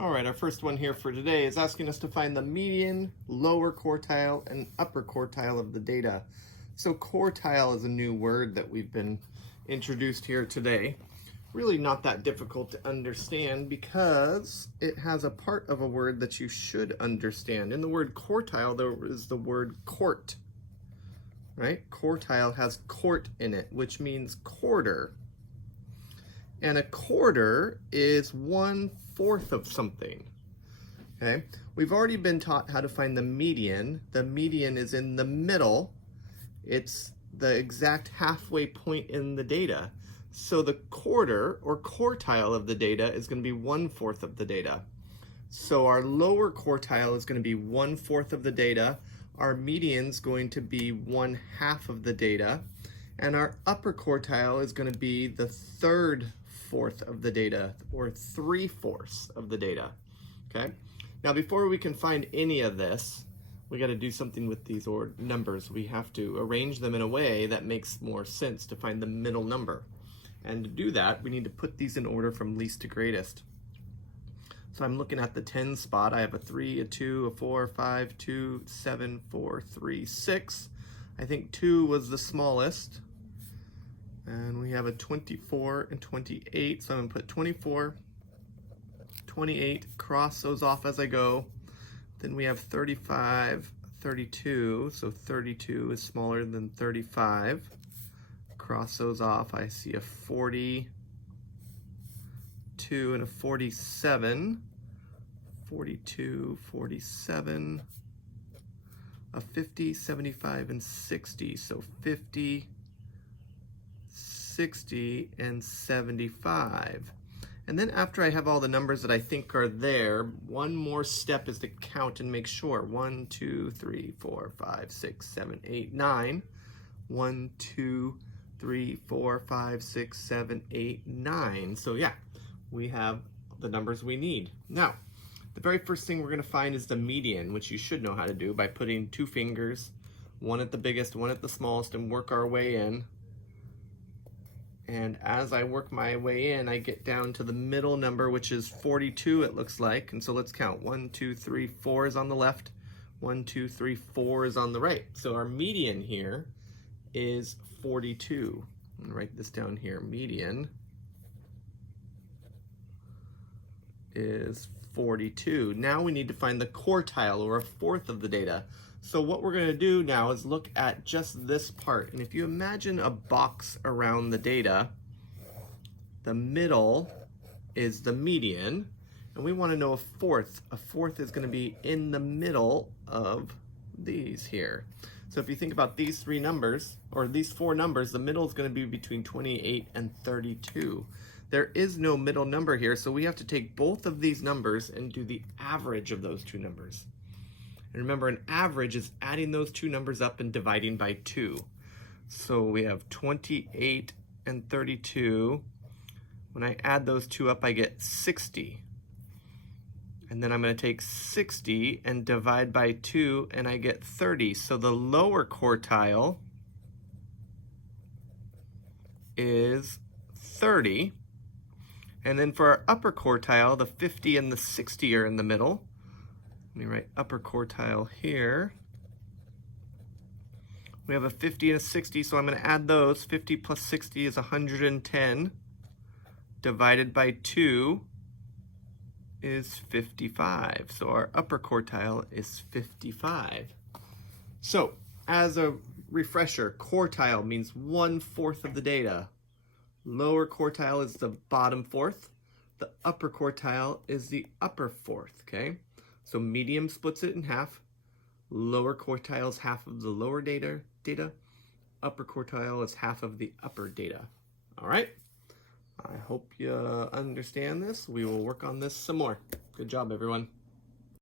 All right, our first one here for today is asking us to find the median, lower quartile, and upper quartile of the data. So quartile is a new word that we've been introduced here today. Really not that difficult to understand because it has a part of a word that you should understand. In the word quartile, there is the word court, right? Quartile has court in it, which means quarter. And a quarter is 1/4 of something. Okay, we've already been taught how to find the median. The median is in the middle. It's the exact halfway point in the data. So the quarter or quartile of the data is going to be 1/4 of the data. So our lower quartile is going to be 1/4 of the data. Our median is going to be 1/2 of the data. And our upper quartile is going to be the 1/3 of the data, or 3/4 of the data. Okay. Now, before we can find any of this, we got to do something with these numbers. We have to arrange them in a way that makes more sense to find the middle number. And to do that, we need to put these in order from least to greatest. So I'm looking at the 10 spot. I have a 3, a 2, a 4, 5, 2, 7, 4, 3, 6. I think 2 was the smallest. And we have a 24 and 28. So I'm going to put 24, 28, cross those off as I go. Then we have 35, 32. So 32 is smaller than 35. Cross those off. I see a 42 and a 47. 42, 47. A 50, 75, and 60. So 50, 60, and 75. And then after I have all the numbers that I think are there, one more step is to count and make sure. 1, 2, 3, 4, 5, 6, 7, 8, 9. 1, 2, 3, 4, 5, 6, 7, 8, 9. So yeah, we have the numbers we need. Now, the very first thing we're going to find is the median, which you should know how to do by putting 2 fingers, one at the biggest, one at the smallest, and work our way in. And as I work my way in, I get down to the middle number, which is 42, it looks like. And so let's count. 1, 2, 3, 4 is on the left. 1, 2, 3, 4 is on the right. So our median here is 42. I'm going to write this down here. Median is 42. Now we need to find the quartile, or 1/4 of the data. So what we're going to do now is look at just this part. And if you imagine a box around the data, the middle is the median, and we want to know a 1/4. A 1/4 is going to be in the middle of these here. So if you think about these 3 numbers, or these 4 numbers, the middle is going to be between 28 and 32. There is no middle number here, so we have to take both of these numbers and do the average of those 2 numbers. And remember, an average is adding those 2 numbers up and dividing by 2. So we have 28 and 32. When I add those 2 up, I get 60. And then I'm going to take 60 and divide by 2, and I get 30. So the lower quartile is 30. And then for our upper quartile, the 50 and the 60 are in the middle. Let me write upper quartile here. We have a 50 and a 60, so I'm going to add those. 50 plus 60 is 110. Divided by 2 is 55. So our upper quartile is 55. So as a refresher, quartile means 1/4 of the data. Lower quartile is the bottom 1/4. The upper quartile is the upper 1/4, okay? So medium splits it in half. Lower quartile is half of the lower data. Upper quartile is half of the upper data. All right? I hope you understand this. We will work on this some more. Good job, everyone.